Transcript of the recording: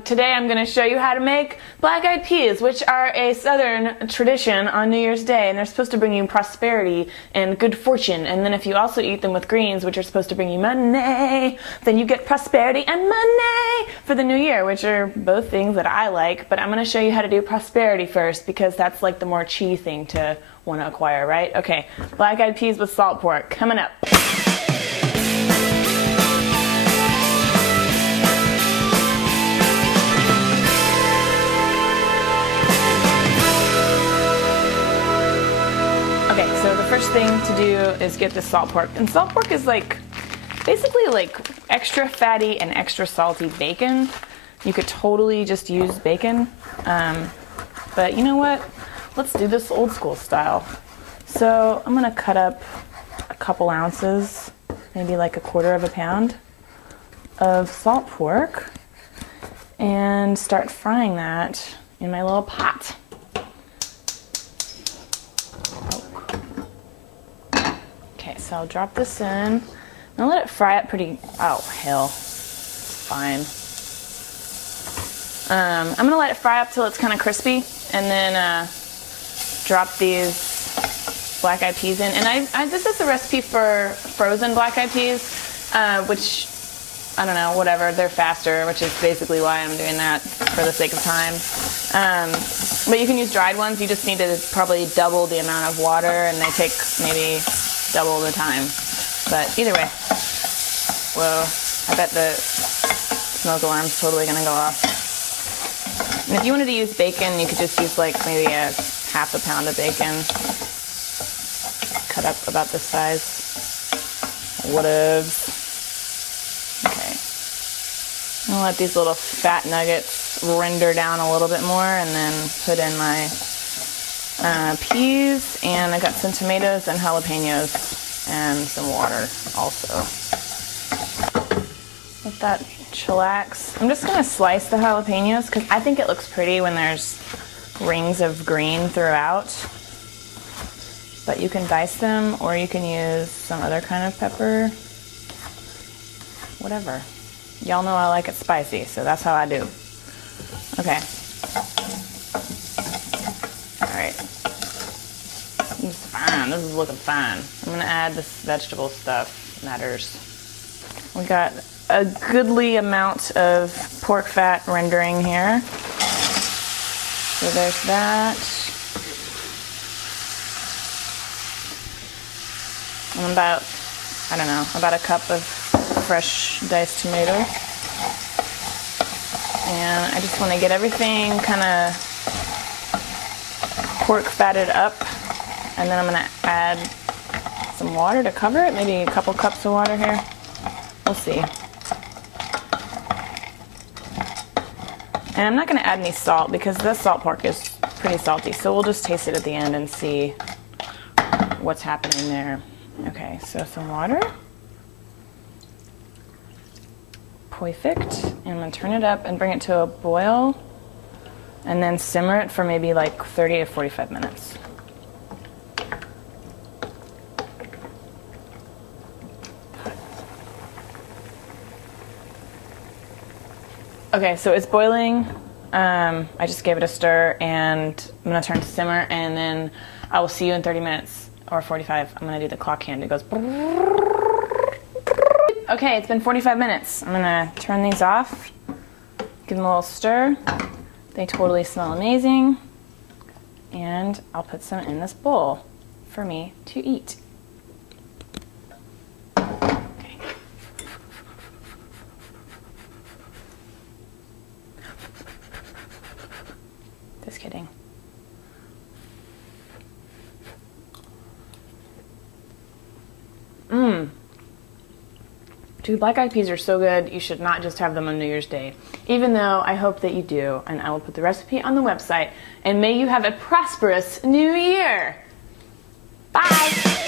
Today I'm going to show you how to make black-eyed peas, which are a southern tradition on New Year's Day, and they're supposed to bring you prosperity and good fortune. And then if you also eat them with greens, which are supposed to bring you money, then you get prosperity and money for the new year, which are both things that I like. But I'm going to show you how to do prosperity first, because that's like the more chi thing to want to acquire, right? Okay, black-eyed peas with salt pork coming up. Okay, so the first thing to do is get the salt pork. And salt pork is basically like extra fatty and extra salty bacon. You could totally just use bacon. But you know what? Let's do this old school style. So I'm gonna cut up a couple ounces, maybe like 1/4 pound of salt pork, and start frying that in my little pot. Okay, so I'll drop this in. I'll let it fry up pretty, oh hell, it's fine. I'm gonna let it fry up till it's kind of crispy, and then drop these black-eyed peas in. And this is a recipe for frozen black-eyed peas, which, I don't know, whatever, they're faster, which is basically why I'm doing that for the sake of time. But you can use dried ones. You just need to probably double the amount of water, and they take maybe double the time. But either way, whoa, I bet the smoke alarm's totally gonna go off. And if you wanted to use bacon, you could just use like maybe a 1/2 pound of bacon. Cut up about this size. Whatevs. Okay. I'm gonna let these little fat nuggets render down a little bit more, and then put in my peas, and I got some tomatoes and jalapenos and some water also. Let that chillax. I'm just gonna slice the jalapenos because I think it looks pretty when there's rings of green throughout. But you can dice them, or you can use some other kind of pepper. Whatever. Y'all know I like it spicy, so that's how I do. Okay. Alright. This is fine. This is looking fine. I'm gonna add this vegetable stuff. Matters. We got a goodly amount of pork fat rendering here. So there's that. And about, I don't know, about 1 cup of fresh diced tomato. And I just want to get everything kind of pork fatted up. And then I'm going to add some water to cover it, maybe a couple cups of water here. We'll see. And I'm not going to add any salt because the salt pork is pretty salty. So we'll just taste it at the end and see what's happening there. Okay, so some water. Perfect. And I'm going to turn it up and bring it to a boil. And then simmer it for maybe like 30 to 45 minutes. Okay, so it's boiling. I just gave it a stir, and I'm gonna turn to simmer, and then I will see you in 30 minutes or 45. I'm gonna do the clock hand. It goes. Okay, it's been 45 minutes. I'm gonna turn these off, give them a little stir. They totally smell amazing, and I'll put some in this bowl for me to eat. Just kidding. Dude, black-eyed peas are so good. You should not just have them on New Year's Day. Even though I hope that you do, and I will put the recipe on the website. And may you have a prosperous New Year. Bye!